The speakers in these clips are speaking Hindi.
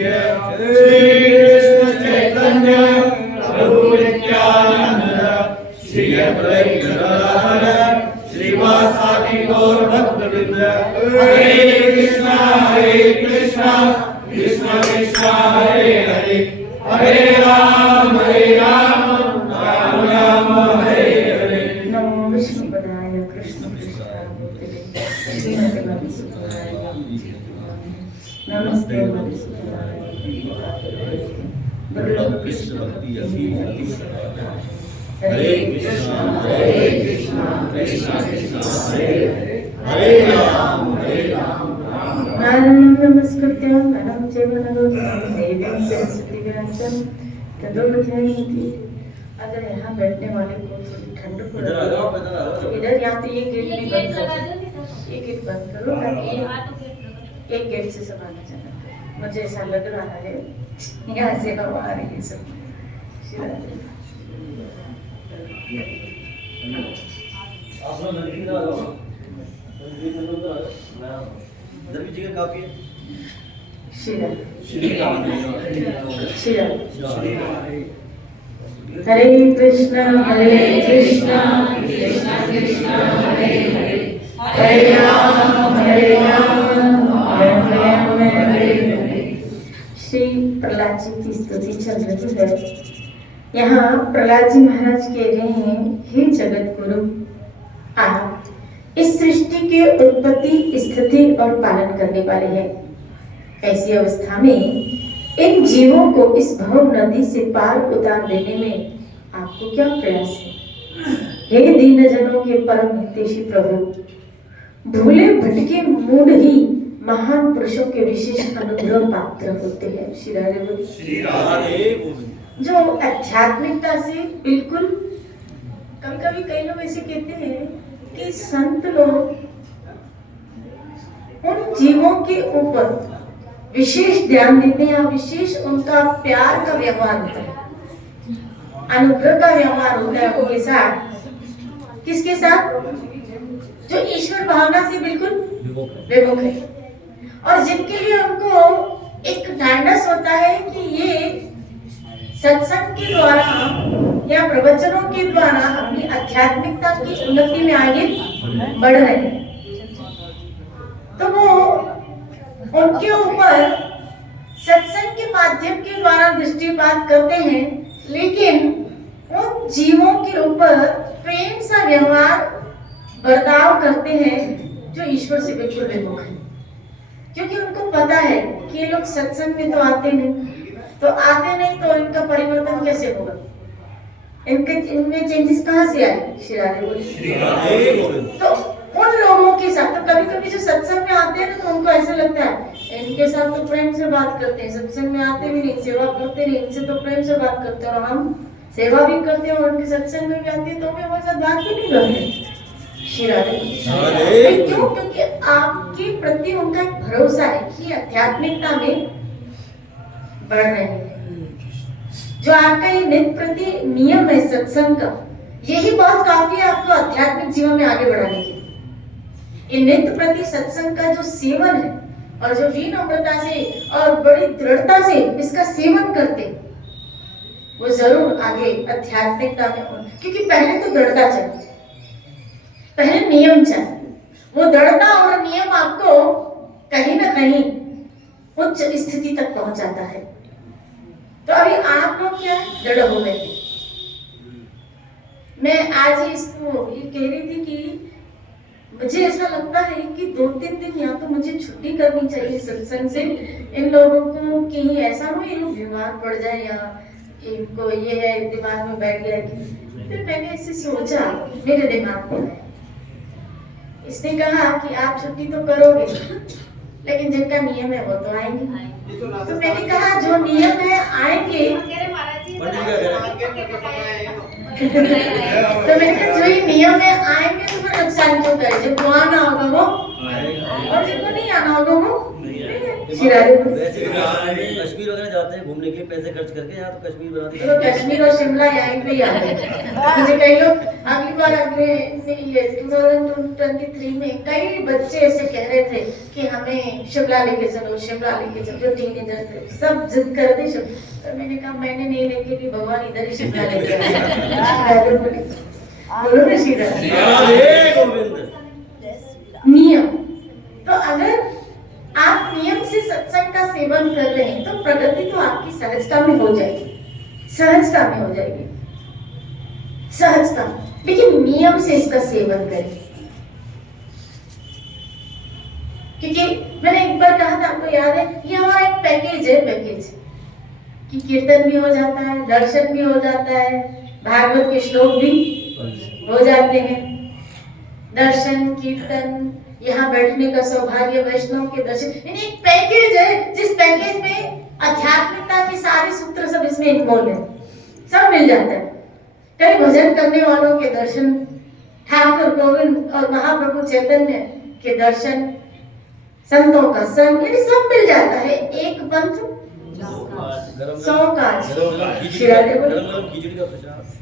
श्री कृष्ण चैतन्य प्रभु नित्यानंद श्री अद्वैत गदाधर श्रीवासादि गौर भक्तवृंद हरे कृष्णा कृष्णा कृष्णा हरे हरे हरे राम राम राम हरे हरे। नमो विष्णुपदाय कृष्ण कृष्णाय श्रीमते मधुसूदनाय नमस्ते मधुसूदनाय दुर्लभ कृष्ण भक्ति हरे कृष्णा कृष्णा कृष्णा हरे हरे हरे राम नारायणं नमस्कृत्य नरं चैव नरोत्तमं देवीं सरस्वती व्यासं ततो जयन्ति। अगर यहाँ बैठने वाले को थोड़ी ठंड को लगे तो इधर यहाँ पे ये गेट भी बंद करो, ये गेट बंद करो ताकि एक गेट से सब आना जाना। मुझे ऐसा लग रहा है यहाँ से हवा आ रही है सब। इधर भी जगह काफी है। हरे कृष्णा कृष्णा कृष्णा हरे हरे हरे राम राम हरे हरे। श्री प्रहलाद जी की स्तुति चल रही है। यहाँ प्रहलाद जी महाराज कह रहे हैं, हे जगत गुरु, आप इस सृष्टि के उत्पत्ति स्थिति और पालन करने वाले हैं। ऐसी अवस्था में इन जीवों को इस भव नदी से पार उतार देने में आपको क्या प्रयास है? हे दीनजनों के परम हितैषी प्रभु, भूले भटके मूढ़ ही महान पुरुषों के विशेष अनुग्रह पात्र होते हैं। श्री राधे जो आध्यात्मिकता से बिल्कुल, कभी कभी कई लोग ऐसे कहते हैं कि संत लोग उन जीवों के ऊपर विशेष ध्यान देते हैं, विशेष उनका प्यार का व्यवहार होता है, अनुग्रह का व्यवहार होता है उनके साथ। किसके साथ? जो ईश्वर भावना से बिल्कुल विमुख है और जिनके लिए उनको एक ढांढस होता है कि ये सत्संग के द्वारा या प्रवचनों के द्वारा अपनी आध्यात्मिकता की उन्नति में आगे बढ़ रहे हैं, तो वो उनके ऊपर सत्संग के माध्यम के द्वारा दृष्टिपात करते हैं, लेकिन उन जीवों के ऊपर प्रेम सा व्यवहार बर्ताव करते हैं जो ईश्वर से बिल्कुल विमुख है। क्योंकि उनको पता है कि ये लोग सत्संग में तो आते नहीं, तो इनका परिवर्तन कैसे होगा, इनमें चेंजेस कहाँ से आए? श्री राधे बोले। तो उन लोगों के साथ, तो कभी कभी जो सत्संग में आते हैं ना, तो उनको ऐसा लगता है इनके साथ तो प्रेम से बात करते हैं, सत्संग में आते भी नहीं, सेवा करते नहीं, इनसे तो प्रेम से बात करते हैं, और हम सेवा भी करते हैं और उनके सत्संग में भी आते हैं तो हमें हमारे साथ बात भी नहीं करते। श्री राधे। क्यों? क्योंकि आपके प्रति उनका एक भरोसा है कि आध्यात्मिकता में बढ़ रहे हैं। जो आपका ये नित्य प्रति नियम है सत्संग का, यही बहुत काफी है आपको आध्यात्मिक जीवन में आगे बढ़ाने के लिए। ये नित्य प्रति सत्संग का जो सेवन है और जो विनम्रता से और बड़ी दृढ़ता से इसका सेवन करते, वो जरूर आगे आध्यात्मिकता में, क्योंकि पहले तो दृढ़ता चाहिए, पहले नियम चाहिए। वो दृढ़ता और नियम आपको कहीं ना कहीं उच्च स्थिति तक पहुंचाता है। तो अभी आप लोग क्या दृढ़ हो गए। मैं आज ही इसको ये कह रही थी कि मुझे ऐसा लगता है कि 2-3 दिन या तो मुझे छुट्टी करनी चाहिए सत्संग से, इन लोगों को कहीं ऐसा हो ये लोग बीमार पड़ जाए या इनको ये है दिमाग में बैठ गया कि। फिर मैंने इसे सोचा, मेरे दिमाग में आया, इसने कहा कि आप छुट्टी तो करोगे लेकिन जिनका नियम है वो तो आएंगे। तो मैंने कहा जो नियम है आएंगे, तो मैंने कहा जो ये नियम है आएंगे तो फिर नुकसान क्यों करे, जब वहां ना होगा वो और जिनको नहीं आना होगा वो श्री राधे बोल। वैसे भी कश्मीर वगैरह जाते हैं घूमने के पैसे खर्च करके, यहाँ तो कश्मीर बना तो कश्मीर और शिमला यहीं पे ही आ गए। मुझे कई लोग अगली बार अगले ये 2023 में कई बच्चे ऐसे कह रहे थे कि हमें शिमला लेके चलो, शिमला लेके चलो, जो टीनेजर थे सब जिद कर थे। तो मैंने कहा मैंने नहीं लेके भी भगवान इधर ही शिमला लेके आए। बोलो ना श्री राधे गोविंद। नियम। तो अगर आप नियम से सत्संग का सेवन कर रहे हैं तो प्रगति तो आपकी सहजता में हो जाएगी, सहजता में हो जाएगी, सहजता। लेकिन नियम से इसका सेवन करें। क्योंकि मैंने एक बार कहा था, आपको याद है, ये हमारा एक पैकेज है, पैकेज कि कीर्तन भी हो जाता है, दर्शन भी हो जाता है, भागवत के श्लोक भी हो जाते हैं, दर्शन कीर्तन, यहाँ बैठने का सौभाग्य, वैष्णव के दर्शन, यानी एक पैकेज है जिस पैकेज में आध्यात्मिकता के सारे सूत्र सब इसमें इन्वॉल्व है, सब मिल जाता है। कई भजन करने वालों के दर्शन, ठाकुर गोविंद और महाप्रभु चैतन्य के दर्शन, संतों का संग, ये सब मिल जाता है। एक पंथ 100 काज। श्री राधे बोल।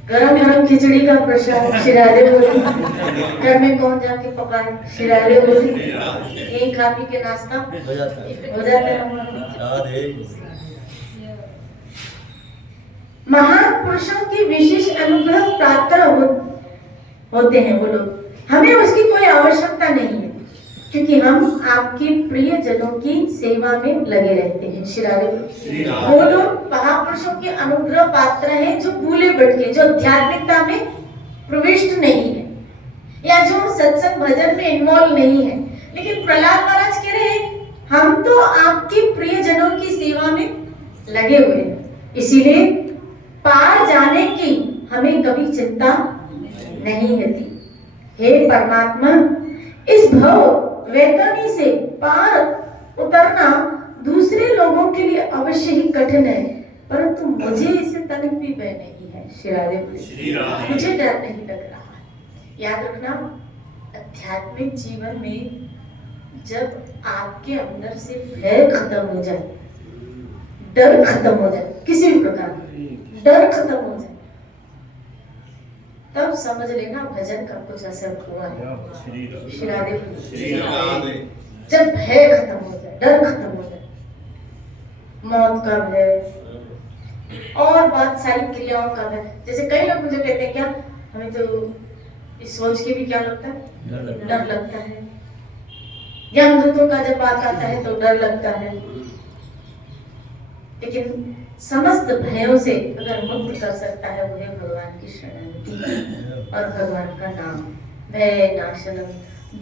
गरम गरम खिचड़ी का प्रसाद श्री राधे बोल। घर में कौन जाके पकाए श्री राधे बोल। यही खा पी के नाश्ता हो जाता है हमारा। महान पुरुषों की विशेष अनुग्रह प्राप्त होते हैं वो लोग, हमें उसकी कोई आवश्यकता नहीं है, क्योंकि हम आपके प्रिय जनों की सेवा में लगे रहते हैं। श्री राधे। वो लोग महापुरुषों के अनुग्रह पात्र हैं जो भूले भटके, जो आध्यात्मिकता में प्रविष्ट नहीं है या जो सत्संग भजन में इन्वॉल्व नहीं है। लेकिन प्रहलाद महाराज कह रहे हैं हम तो आपके प्रिय जनों की सेवा में लगे हुए हैं, इसीलिए पार जाने की हमें कभी चिंता नहीं होती। हे परमात्मा, इस भव वैतरणी से पार उतरना दूसरे लोगों के लिए अवश्य ही कठिन है, परंतु मुझे इससे तनिक भी भय नहीं है। श्री राधे। मुझे डर नहीं लग रहा है। याद रखना, आध्यात्मिक जीवन में जब आपके अंदर से भय खत्म हो जाए, डर खत्म हो जाए, किसी भी प्रकार डर खत्म हो जाए, तब समझ लेना भजन का कुछ असर हुआ है। श्री राधे। जब भय खत्म हो जाए, डर खत्म हो जाए, मौत का भय और बहुत सारी क्रियाओं का भय। जैसे कई लोग मुझे कहते हैं, क्या हमें तो इस सोच के भी क्या लगता है, डर लगता है। यमदूतों का जब बात आता है तो डर लगता है। लेकिन समस्त भयों से अगर मुक्त कर सकता है वो है भगवान की शरणागति और भगवान का नाम। भय नाशनम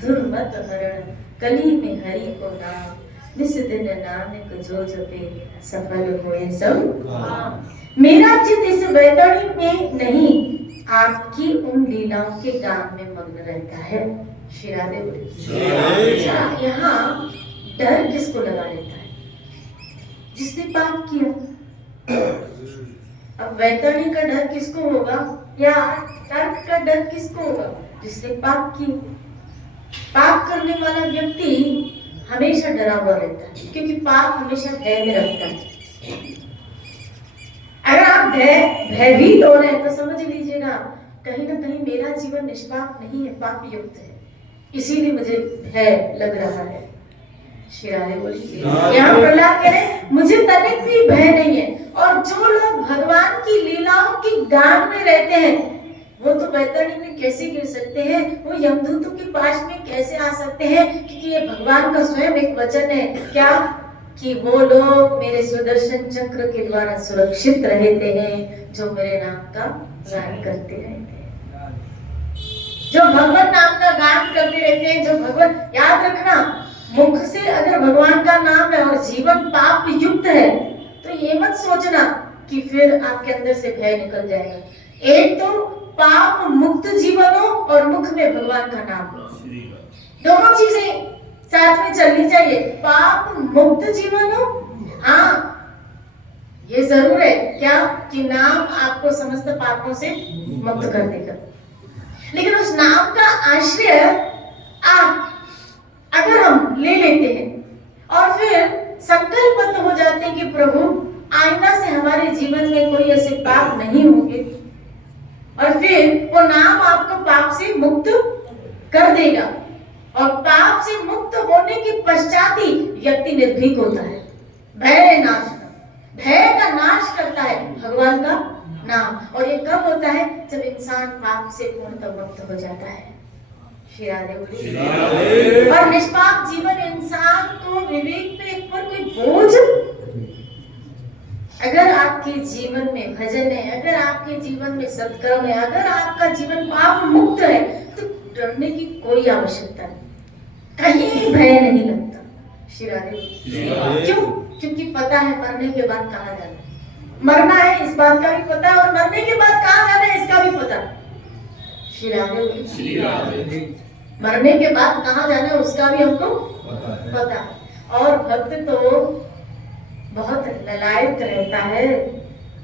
दुर्मत हरण कली में हरि को नाम, निस दिन नानक जो जपे सफल होए सब। मेरा चित्त इस वैतरणी में नहीं, आपकी उन लीलाओं के गान में मग्न रहता है। श्री राधे। यहाँ डर किसको लगा लेता है? जिसने पाप किया। अब वैतरणी का डर किसको होगा या नरक का डर किसको होगा? जिसने पाप किया। पाप करने वाला व्यक्ति हमेशा डरा हुआ रहता है, क्योंकि पाप हमेशा भय में रखता है। अगर आप भयभीत हो रहे हैं तो समझ लीजिएगा कहीं ना कहीं मेरा जीवन निष्पाप नहीं है, पाप युक्त है, इसीलिए मुझे भय लग रहा है। श्री राधे बोलिए। यहाँ प्रहलाद कह रहे मुझे तनिक भी भय नहीं है। और जो लोग भगवान की लीलाओं की गान में रहते हैं वो तो वैतरणी में कैसे गिर सकते हैं, वो यमदूतों के पास में कैसे आ सकते हैं? क्योंकि ये भगवान का स्वयं एक वचन है, क्या कि वो लोग मेरे सुदर्शन चक्र के द्वारा सुरक्षित रहते हैं जो मेरे नाम का गान करते रहते हैं, जो भगवान नाम का गान करते रहते हैं, जो भगवान। याद रखना, मुख से अगर भगवान का नाम है और जीवन पाप युक्त है तो ये मत सोचना कि फिर आपके अंदर से भय निकल जाएगा। एक तो पाप मुक्त जीवन हो और मुख में भगवान का नाम हो, दोनों चीजें साथ में चलनी चाहिए। पाप मुक्त जीवन हो, हाँ ये जरूर है क्या कि नाम आपको समस्त पापों से मुक्त कर देगा, लेकिन उस नाम का आश्रय अगर हम ले लेते हैं और फिर संकल्पबद्ध हो जाते हैं कि प्रभु आइंदा से हमारे जीवन में कोई ऐसे पाप नहीं होंगे, और फिर वो नाम आपको पाप से मुक्त कर देगा, और पाप से मुक्त होने के पश्चात ही व्यक्ति निर्भीक होता है। भय का नाश करता है भगवान का नाम। और ये कब होता है? जब इंसान पाप से पूर्णतः मुक्त हो जाता है। और निष्पाप जीवन इंसान को विवेक पे एक पर कोई बोझ, अगर आपके जीवन में भजन है, अगर आपके जीवन में सत्कर्म है, अगर आपका जीवन पाप मुक्त है, तो डरने की कोई आवश्यकता नहीं, कहीं भय नहीं लगता। क्यों? क्योंकि पता है मरने के बाद कहाँ जाना है। मरना है इस बात का भी पता है, और मरने के बाद कहाँ जाना है इसका भी पता। मरने के बाद कहाँ जाना है उसका भी हमको पता है। और भक्त तो बहुत ललायत रहता है,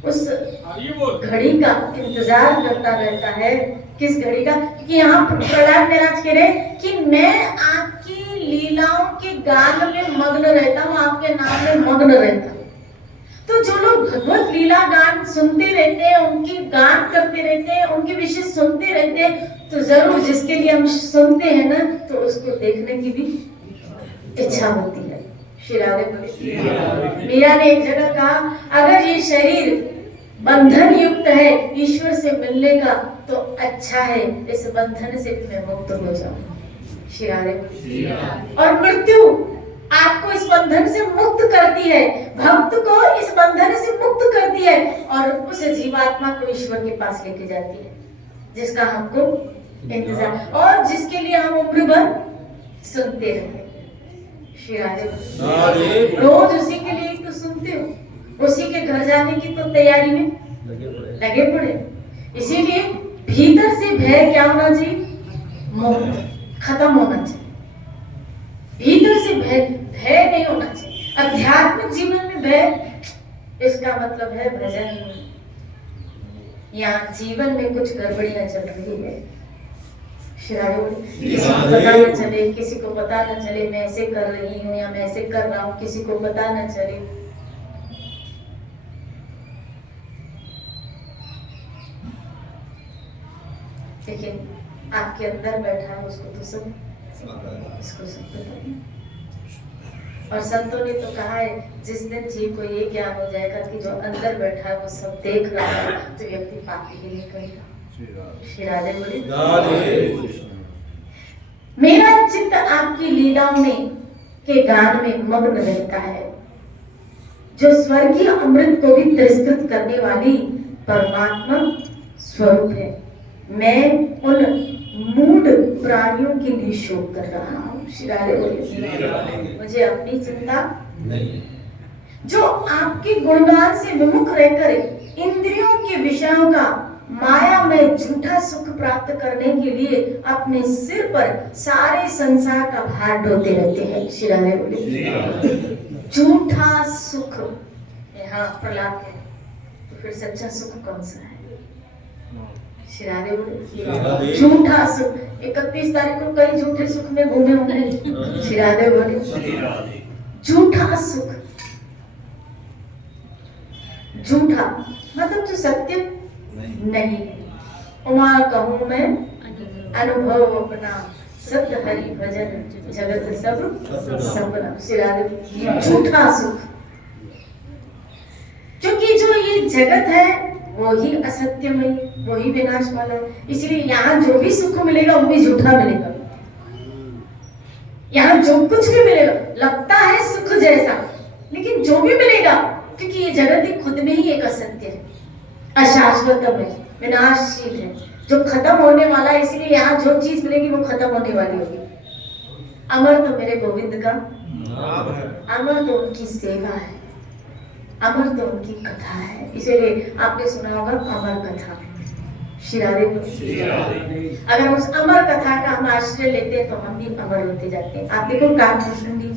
उस घड़ी का इंतजार करता रहता है। किस घड़ी का? क्योंकि यहाँ प्रहलाद महाराज कह रहे कि मैं आपकी लीलाओं के गान में मग्न रहता हूँ, आपके नाम में मग्न रहता हूँ। तो जो लोग भगवत लीला गान सुनते रहते हैं, उनकी गान करते रहते हैं, उनके विषय सुनते रहते हैं, तो जरूर जिसके लिए हम सुनते हैं ना, तो उसको देखने की भी इच्छा होती है। मीरा ने एक जगह कहा, अगर ये शरीर बंधन युक्त है ईश्वर से मिलने का, तो अच्छा है इस बंधन से भी मैं मुक्त हो जाऊं। और मृत्यु आपको इस बंधन से मुक्त करती है, भक्त को इस बंधन से मुक्त करती है, और उस जीवात्मा को ईश्वर के पास लेके जाती है, जिसका हमको इंतजार, और जिसके लिए हम उम्र भर सुनते रहते। रोज उसी के लिए तो सुनते हो, उसी के घर जाने की तो तैयारी में लगे पड़े। इसीलिए भीतर से भय क्या होना चाहिए? मुक्त, खत्म होना चाहिए। भीतर से भय नहीं होना चाहिए। आध्यात्मिक जीवन में भय, इसका मतलब है भजन, यहाँ जीवन में कुछ गड़बड़ियां चल रही है। किसी को पता न चले, किसी को पता न चले मैं ऐसे कर रही हूँ या मैं ऐसे कर रहा हूँ, किसी को पता न चले। लेकिन आपके अंदर बैठा है उसको तो सब, इसको सब पता है। और संतों ने तो कहा है, जिस दिन जीव को ये ज्ञान हो जाएगा कि जो अंदर बैठा है वो सब देख रहा है, तो व्यक्ति पापी ही नहीं करेगा। मेरा चित्त आपकी लीलाओं में के गान में मग्न रहता है, जो स्वर्गीय अमृत को भी तिरस्कृत करने वाली परमात्मा स्वरूप है। मैं उन मूढ़ प्राणियों के लिए शोक कर रहा हूँ। मुझे अपनी चिंता नहीं, जो आपके गुणगान से विमुख रहकर इंद्रियों के विषयों का माया में झूठा सुख प्राप्त करने के लिए अपने सिर पर सारे संसार का भार ढोते रहते हैं। शिराने बोले झूठा सुख, यहाँ प्रहलाद है, तो फिर सच्चा सुख कौन सा है? शिराने बोले झूठा सुख। 31 तारीख को कई झूठे सुख में घूमे होंगे। शिराने बोले झूठा सुख, झूठा मतलब जो सत्य नहीं है। उमा कहूँ मैं अनुभव अपना, सत्य हरि भजन जगत सब सपना। शिराने झूठा सुख, क्योंकि जो ये जगत है वो ही असत्यमय, वो ही विनाश वाला है। इसलिए यहाँ जो भी सुख मिलेगा वो भी झूठा मिलेगा। यहाँ जो कुछ भी मिलेगा लगता है सुख जैसा, लेकिन जो भी मिलेगा, क्योंकि ये जगत ही खुद में ही एक असत्य है, अशाश्वतम है, विनाशशील है, जो खत्म होने वाला है। इसलिए यहाँ जो चीज मिलेगी वो खत्म होने वाली होगी। अमर तो मेरे गोविंद का, अमर तो उनकी सेवा है, अमर तो उनकी कथा है। इसीलिए आपने सुना होगा अमर कथा। शिरारे अगर उस अमर कथा का हम आश्रय लेते हैं तो हम भी अमर होते जाते हैं। आप देखो कामभूषण जी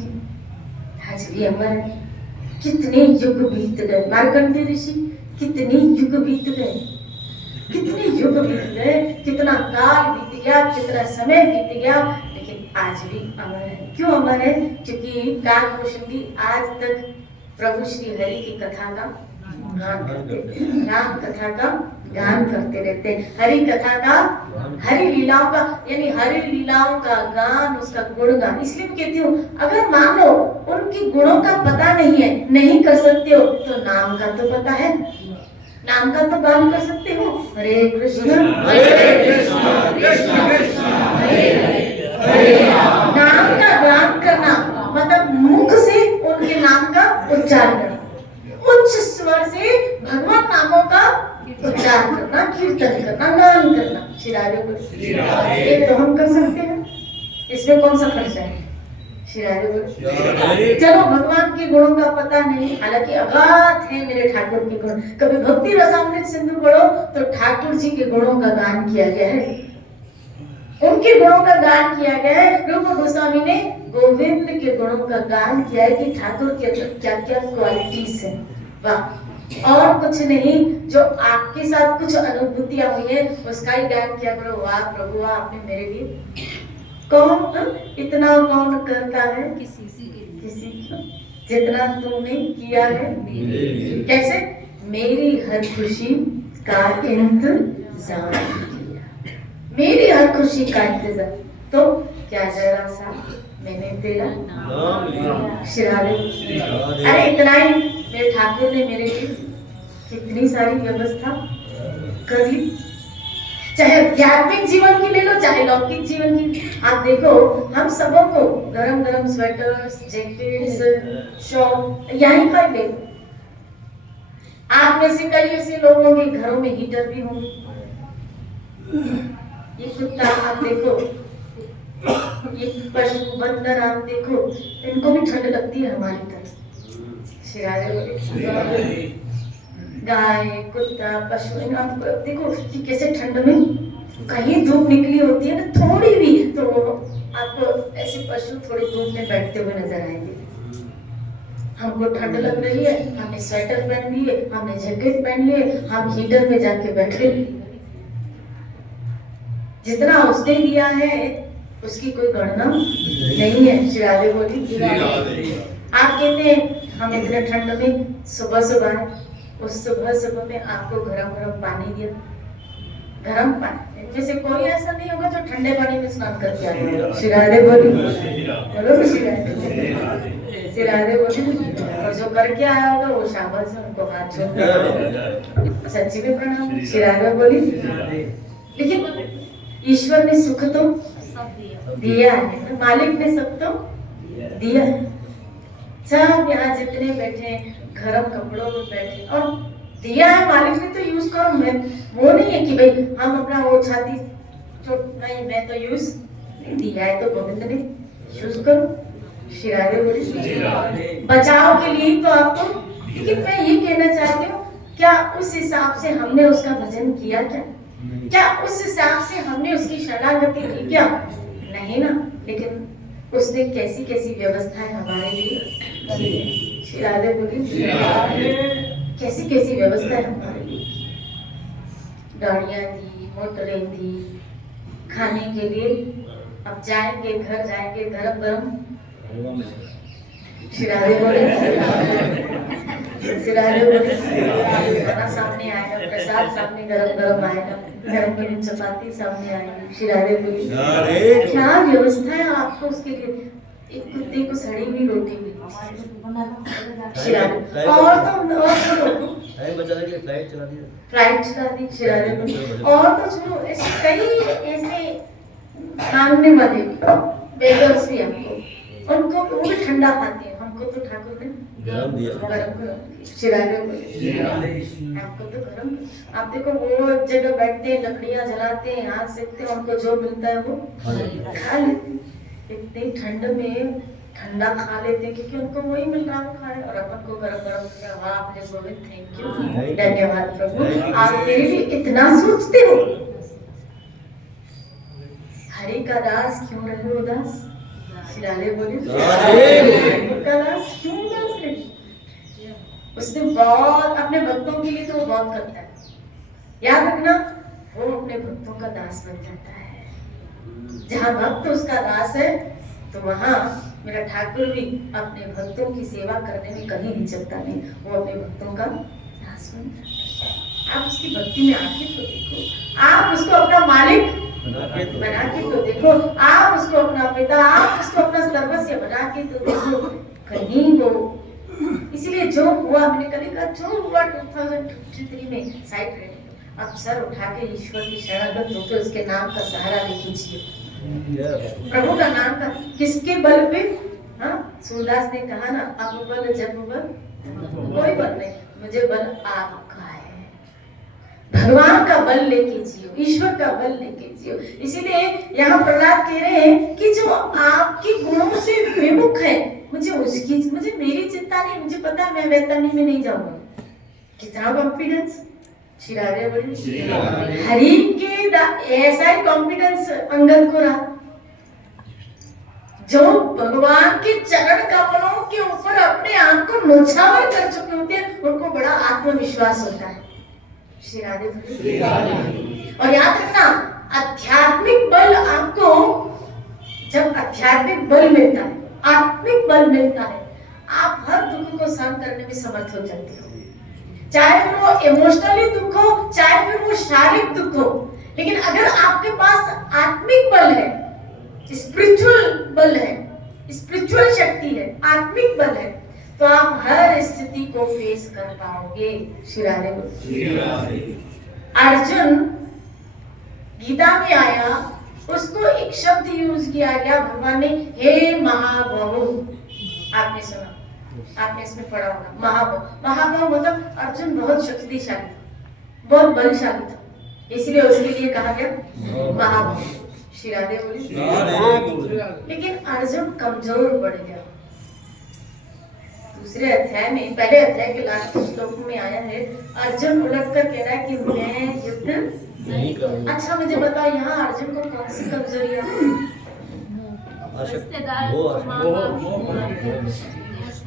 आज भी अमर है। कितने युग बीत गए, मार्कंडेय ऋषि कितने युग बीत गए, कितने युग बीत गए, कितना काल बीत गया, कितना समय बीत गया, लेकिन आज भी अमर है। क्यों अमर है? क्योंकि काकभूषुंडी आज तक प्रभु श्री हरि की कथा का गान करते थे, राम कथा का गान करते रहते, हरि कथा का, हरि लीलाओं का, यानी हरि लीलाओं का गान, उसका गुणगान। इसलिए मैं कहती हूँ, अगर मान लो उनकी गुणों का पता नहीं है, नहीं कर सकते हो, तो नाम का तो पता है, नाम का तो गान कर सकते हो। हरे कृष्ण कृष्ण कृष्ण हरे हरे, नाम का गान करना मतलब मुख से उनके नाम का उच्चारण करना, उच्च स्वर से भगवान नामों का उच्चारण करना, कीर्तन करना, गान करना। श्री राधे बोले, ये तो हम कर सकते हैं, इसमें कौन सा खर्चा है? श्री राधे बोले। चलो भगवान के गुणों का पता नहीं, हालांकि अगाध है मेरे ठाकुर के गुण। कभी भक्ति रसामृत सिंधु पढ़ो तो ठाकुर जी के गुणों का गान किया गया है, उनके गुणों का गान किया गया है। रूप गोस्वामी ने गोविंद के गुणों का गान किया है कि ठाकुर के क्या क्या क्वालिटीज है। वाह, और कुछ नहीं, जो आपके साथ कुछ अनुभूतियां हुई है उसका ही गान किया करो। वाह प्रभु, वाह आपने मेरे लिए, कौन इतना कौन करता है किसी को जितना तुमने किया है। कैसे? मेरी हर खुशी का इंतजार किया, मेरी हर खुशी का इंतजार, तो क्या जरा सा मैंने तेरा शिरारे। अरे इतना ही मेरे ठाकुर ने मेरे लिए कितनी सारी व्यवस्था कर ली, चाहे आध्यात्मिक जीवन की ले लो, चाहे लौकिक जीवन की। आप देखो, हम सबों को गरम गरम स्वेटर्स, जैकेट्स, शॉल यहीं पर ले। आप में से कई ऐसे लोग होंगे घरों में हीटर भी होंगे। ये कुत्ता आप देखो, ये पशु बंदर आप देखो, इनको भी ठंड लगती है हमारी तरह। शिरारे गाय, कुत्ता, पशु, आप देखो कि कैसे ठंड में कहीं धूप निकली होती है ना थोड़ी भी, तो आपको ऐसे पशु थोड़ी धूप में बैठते हुए नजर आएंगे। हमको ठंड लग रही है, हमने स्वेटर पहन लिए, हमने जैकेट पहन लिए, हम हीटर में जाके बैठे। जितना उसने दिया है उसकी कोई गणना नहीं है। श्री राधे बोली। आप कहते हैं हम इतने ठंड में सुबह सुबह, उस सुबह में आपको गरम गरम पानी दिया, गरम पानी, इनमें से कोई ऐसा नहीं होगा जो ठंडे पानी में स्नान करके आए। श्री राधे बोली, बोलो श्री राधे बोली। और जो करके आया होगा वो शाबाश है, उनको हाथ जोड़ सच्ची में प्रणाम। श्री राधे बोली। लेकिन ईश्वर ने सुख तो दिया है, मालिक ने सब तो दिया है। सब यहाँ जितने बैठे गरम कपड़ों में बैठे, और दिया है मालिक ने तो यूज करो। मैं वो नहीं है कि भाई हम अपना वो छाती चोट, नहीं, मैं तो यूज दिया है तो गोविंद ने यूज करो। श्री राधे बोली। बचाव के लिए तो आपको, लेकिन मैं ये कहना चाहती हूँ, क्या उस हिसाब से हमने उसका भजन किया? क्या उस हिसाब से हमने उसकी शरणागति की? क्या नहीं ना। लेकिन उसने कैसी कैसी व्यवस्थाएं हमारे लिए, श्री राधे बोली, कैसी कैसी व्यवस्थाएं हमारे लिए, गाड़ियां दी, मोटरें दी, खाने के लिए। अब जाएंगे, घर जाएंगे, गरम गरम श्री राधे बोले, श्री राधे बोले, खाना सामने आएगा, प्रसाद सामने गरम गरम आएगा, गरम गरम चपाती सामने आएगी। श्री राधे बोले। क्या व्यवस्था है आपको उसके लिए? एक कुत्ते को सड़ी हुई रोटी मिली। श्री राधे। और तो फ्लाइट चला दी। श्री राधे बोले। और तो चलो ऐसे कई ऐसे मांगने वाले बेगर्स भी हमको, उनको वो भी ठंडा खाते हैं, हमको तो ठाकुर ने गरम दिया, गरम। श्री राधे बोले, आपको तो गरम। आप देखो वो एक जगह बैठते हैं, लकड़ियां जलाते हैं, आग सेकते हैं, उनको जो मिलता है वो खा लेते हैं। इतनी ठंड में ठंडा खा लेते हैं क्योंकि उनको वही मिल रहा है, वो खाए, और अपन को गरम गरम। वाह आपने गोविंद, थैंक यू, धन्यवाद प्रभु, आप मेरे लिए इतना सोचते हो। हरि का दास क्यों रहे उदास? श्री राधे बोले, हरि का दास क्यों उदास रहे? उसने बहुत अपने भक्तों के लिए तो वो बहुत करता है। याद रखना, वो अपने भक्तों का दास बन जाता है। जहाँ भक्त उसका दास है, तो वहाँ मेरा ठाकुर भी अपने भक्तों की सेवा करने में कहीं हिचकता नहीं, वो अपने भक्तों का दास बन जाता है। आप उसकी भक्ति में आके तो देखो, आप उसको अपना मालिक बना के तो देखो, आप उसको अपना पिता, आप उसको अपना सर्वस्व बना के तो देखो, कहीं वो। इसलिए जो हुआ, मैंने कभी कहा, जो हुआ 2023 में साइड रहे, अब सर उठा के ईश्वर की शरणगत होकर उसके नाम का सहारा ले कीजिए, प्रभु का नाम का। किसके बल पे? हाँ, सूरदास ने कहा ना, अब बल जब बल, कोई बल नहीं, मुझे बल आपका है। भगवान का बल लेके जियो, ईश्वर का बल लेके जियो। इसीलिए यहाँ प्रहलाद कह रहे हैं कि जो आपके गुणों से विमुख है, मुझे मेरी चिंता नहीं, मुझे पता है मैं वैतरणी में नहीं जाऊंगा। कितना कॉन्फिडेंस श्री राधे बोले, हरि के ऐसा ही कॉन्फिडेंस अंगद को रहा। जो भगवान के चरण कमलों के ऊपर अपने आप को न्योछावर कर चुके होते हैं, उनको बड़ा आत्मविश्वास होता है। श्री राधे बोले। और याद रखना, आध्यात्मिक बल आपको, जब आध्यात्मिक बल मिलता है, आत्मिक बल मिलता है, आप हर दुख को सहन करने में समर्थ हो जाते हो। चाहे फिर वो इमोशनली दुख हो, चाहे फिर वो शारीरिक दुख हो। लेकिन अगर आपके पास आत्मिक बल है, स्पिरिचुअल बल है, स्पिरिचुअल शक्ति है, आत्मिक बल है, तो आप हर स्थिति को फेस कर पाओगे। श्री राधे बोले। अर्जुन गीता में आया, उसको एक शब्द यूज किया गया भगवान ने, हे महाबाहु। आपने सुना, आपने इसमें पढ़ा होगा, महाबाहु। महाबाहु मतलब अर्जुन बहुत शक्तिशाली था, बहुत बलशाली था, इसलिए उसके लिए कहा गया महाबाहु। श्री राधे बोले। लेकिन अर्जुन कमजोर पड़ गया। दूसरे अध्याय में, पहले अध्याय के लास्ट श्लोक में आया है, अर्जुन उलट कर कह रहा है कि मैं युद्ध नहीं करूंगा। अच्छा मुझे बताओ, यहाँ अर्जुन को कौन सी कमजोरी है?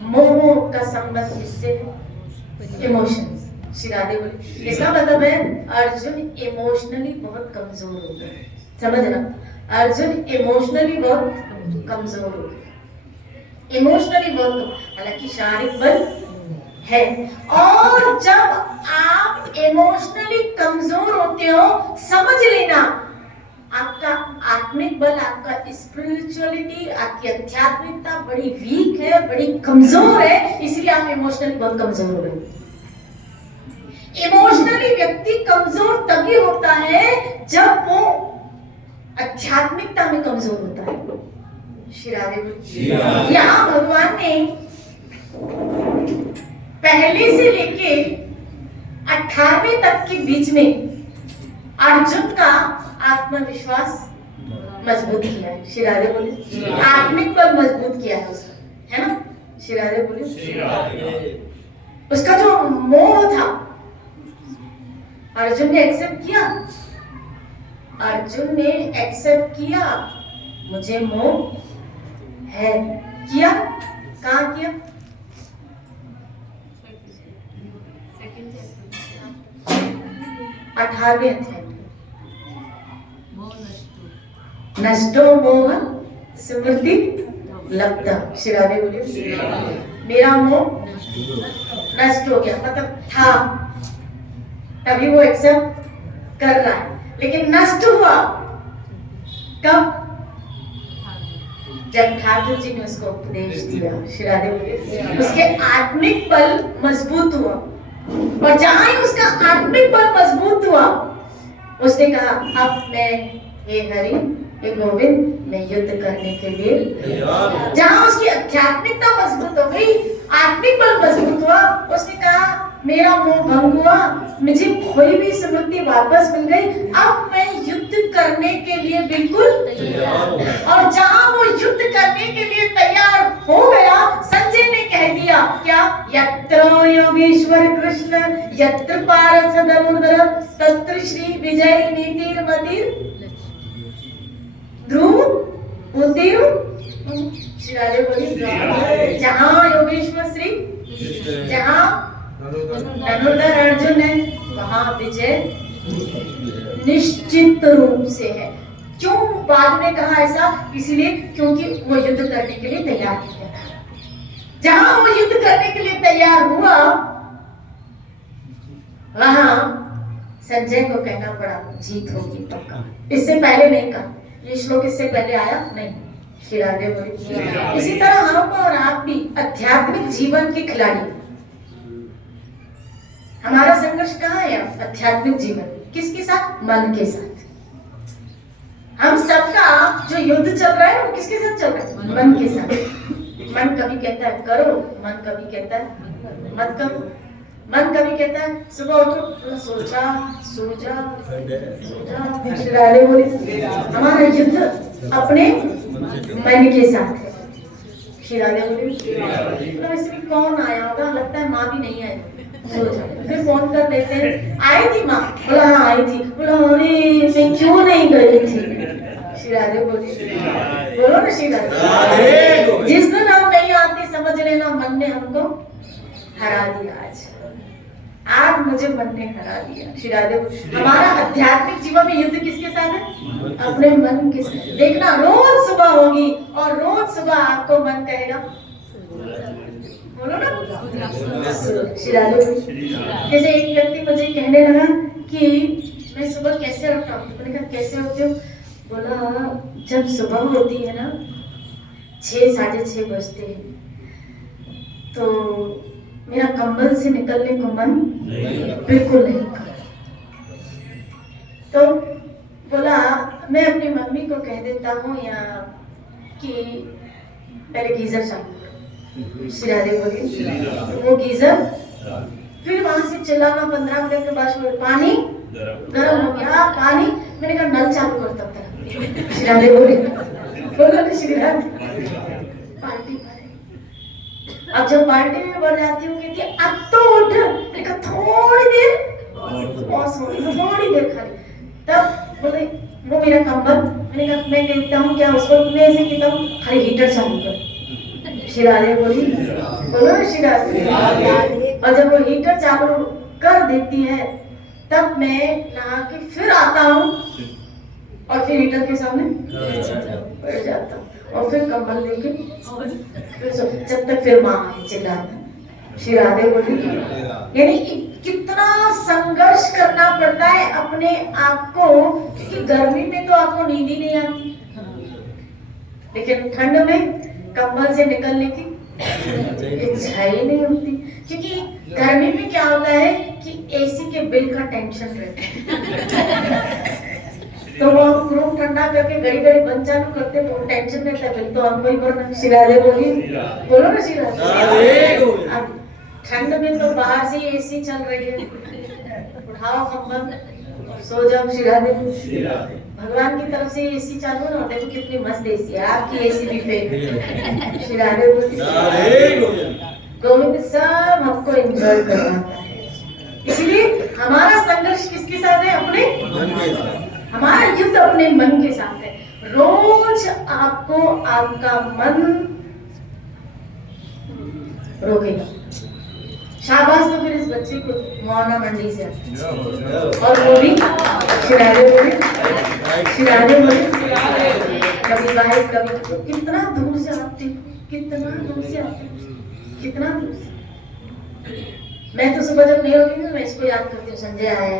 मोह का संबंध इससे, इमोशंस। श्री राधे बोले। इसका मतलब है अर्जुन इमोशनली बहुत कमजोर हो गया। समझना, अर्जुन इमोशनली बहुत कमजोर हो गया, इमोशनली बहुत, हालांकि शारीरिक बल है। और जब आप इमोशनली कमजोर होते हो, समझ लेना आपका आत्मिक बल, आपका स्पिरिचुअलिटी, आपकी आध्यात्मिकता बड़ी वीक है, बड़ी कमजोर है, इसलिए आप इमोशनली बहुत कमजोर हो गए। इमोशनली व्यक्ति कमजोर तभी होता है जब वो आध्यात्मिकता में कमजोर होता है। श्री राधे बोले। यहाँ भगवान ने पहले से लेके 18वें तक के बीच में अर्जुन का आत्मविश्वास मजबूत किया है। श्री राधे बोले। आत्मिक बल मजबूत किया है उसका, है ना? श्री राधे बोले। उसका जो मोह था, अर्जुन ने एक्सेप्ट किया, अर्जुन ने एक्सेप्ट किया, मुझे मोह है। किया, कहाँ किया? अठारहवें अध्याय। नष्टो मोह स्मृति लब्धा। श्री राधे बोले। मेरा मोह नष्ट हो गया, मतलब था, तभी वो एक्सेप्ट कर रहा है। लेकिन नष्ट हुआ कब? जब ठाकुर जी ने उसको उपदेश दिया। श्री राधे बोले। उसके आत्मिक बल मजबूत हुआ, और जहां ही उसका आत्मिक बल मजबूत हुआ, उसने कहा अब मैं, हे हरि, हे गोविंद, मैं युद्ध करने के लिए। जहां उसकी आध्यात्मिकता मजबूत हो गई, आत्मिक बल मजबूत हुआ, उसने कहा मेरा मोह भंग हुआ, मुझे खोई भी स्मृति वापस मिल गई, अब मैं युद्ध करने के लिए बिल्कुल तैयार हूं। और जहां वो युद्ध करने के लिए तैयार हो गया, संजय ने कह दिया क्या? यत्र योगेश्वर कृष्ण यत्र पारस धनुर्धर तत्र श्री विजय नीतिर मतिर ध्रुव उतिर। श्री राधे बोली। जहां योगेश्वर श्री, जहां धनुर्धर अर्जुन है, वहां विजय निश्चित रूप से है। क्यों बाद में कहा ऐसा? इसीलिए क्योंकि वो युद्ध करने के लिए तैयार हो गया था। जहां वो युद्ध करने के लिए तैयार हुआ, वहां संजय को कहना पड़ा जीत होगी पक्का। इससे पहले नहीं कहा, ये श्लोक इससे पहले आया नहीं। श्री राधे बोले। इसी तरह हम और आप भी आध्यात्मिक जीवन के खिलाड़ी। हमारा संघर्ष कहाँ है? आध्यात्मिक जीवन किसके साथ? मन के साथ। हम सबका जो युद्ध चल रहा है वो किसके साथ चल रहा है? मन के साथ। मन कभी कहता है करो, मन कभी कहता है मत करो। मन कभी कहता है सुबह उठो, सोचा सोचा सोचा। श्री राधे बोले हमारा युद्ध अपने मन के साथ है। श्री राधे बोले इसमें कौन आया होगा? लगता है माँ भी नहीं आई। फिर फोन कर देते हैं, आई थी माँ? बोला हाँ आई थी। बोला अरे मैं क्यों नहीं गई थी? श्री राधे बोले बोलो ना श्री राधे। जिस दिन हम नहीं आते समझ लेना मन ने हमको हरा दिया। आज मुझे मन ने हरा दिया। श्री राधे बोले हमारा आध्यात्मिक जीवन में युद्ध किसके साथ है? अपने मन के साथ। देखना रोज सुबह होगी और रोज सुबह आपको मन कहेगा बोलो ना श्री राधे। जैसे एक व्यक्ति मुझे कहने लगा कि मैं सुबह कैसे उठता हूँ? मैंने कहा कैसे उठते हो? बोला जब सुबह होती है ना 6 साढ़े 6 बजते हैं तो मेरा कंबल से निकलने को मन बिल्कुल नहीं करता। तो बोला मैं अपनी मम्मी को कह देता हूँ या कि पहले गीजर चालू करो। श्री राधे बोली तो वो गीजर फिर वहां से चलाना 15 मिनट के बाद पानी गर्म हो गया। पानी मैंने कहा नल चालू कर तब तक। श्री राधे बोली बोलो ना श्री राधे। पार्टी अब जब पार्टी में बढ़ जाती हूँ कहती है अब तो उठ। मैंने कहा थोड़ी देर खाली। तब बोले वो मेरा कंबल। मैंने कहा मैं कहता हूँ क्या उसको? मैं ऐसे कहता हूँ खाली हीटर चालू कर। श्री राधे बोली बोलो श्री राधे। और जब वो हीटर चालू कर देती है तब मैं नहा के फिर आता हूँ और फिर हीटर के सामने बैठ जाता हूँ और फिर कंबल लेके फिर जब तक फिर माँ चिल्लाना। श्री राधे बोली यानी कितना संघर्ष करना पड़ता है अपने आप को, क्योंकि गर्मी में तो आपको नींद ही नहीं आती, लेकिन ठंड में कंबल से निकलने की इच्छा ही नहीं होती। क्योंकि गर्मी में क्या होता है कि एसी के बिल का टेंशन रहता है तो वो हम रूम ठंडा करके घड़ी घड़ी बंद चालू करते तो टेंशन रहता है बिल तो हमको ही भरना। श्री राधे बोली बोलो ना श्री राधे। अब ठंड में तो बाहर से एसी चल रही है, उठाओ कंबल सो जाओ। श्री राधे भगवान की तरफ से एसी चालू ना, देखो कितनी मस्त एसी है, आपकी एसी भी फेल। श्री राधे गोविंद सब हमको एंजॉय करवाता है। इसलिए हमारा संघर्ष किसके साथ है? अपने हमारा युद्ध अपने मन के साथ है। रोज आपको आपका मन रोकेगा। शाबाश। तो फिर इस बच्चे को मोहना मंडी से और वो भी शिरारे बोले कभी बाइक कभी कितना दूर से आते, कितना दूर से आते, कितना दूर से। मैं तो सुबह जब नहीं होती ना मैं इसको याद करती हूँ, संजय आया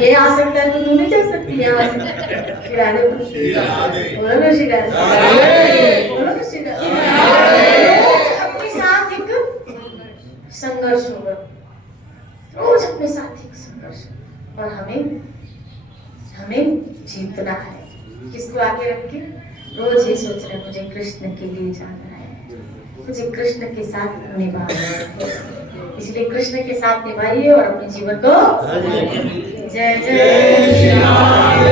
ये आ सकता है तो तू नहीं जा सकती यहाँ से। शिरारे बोलो ना शिरारे बोलो ना शिरारे। अपने साथ एक संघर्ष होगा, रोज अपने साथ एक संघर्ष, और हमें जीतना है। किसको आगे रख के? रोज ये सोच रहे मुझे कृष्ण के लिए जाना है, मुझे कृष्ण के साथ निभाना है। इसलिए कृष्ण के साथ निभाइए और अपने जीवन को जय जय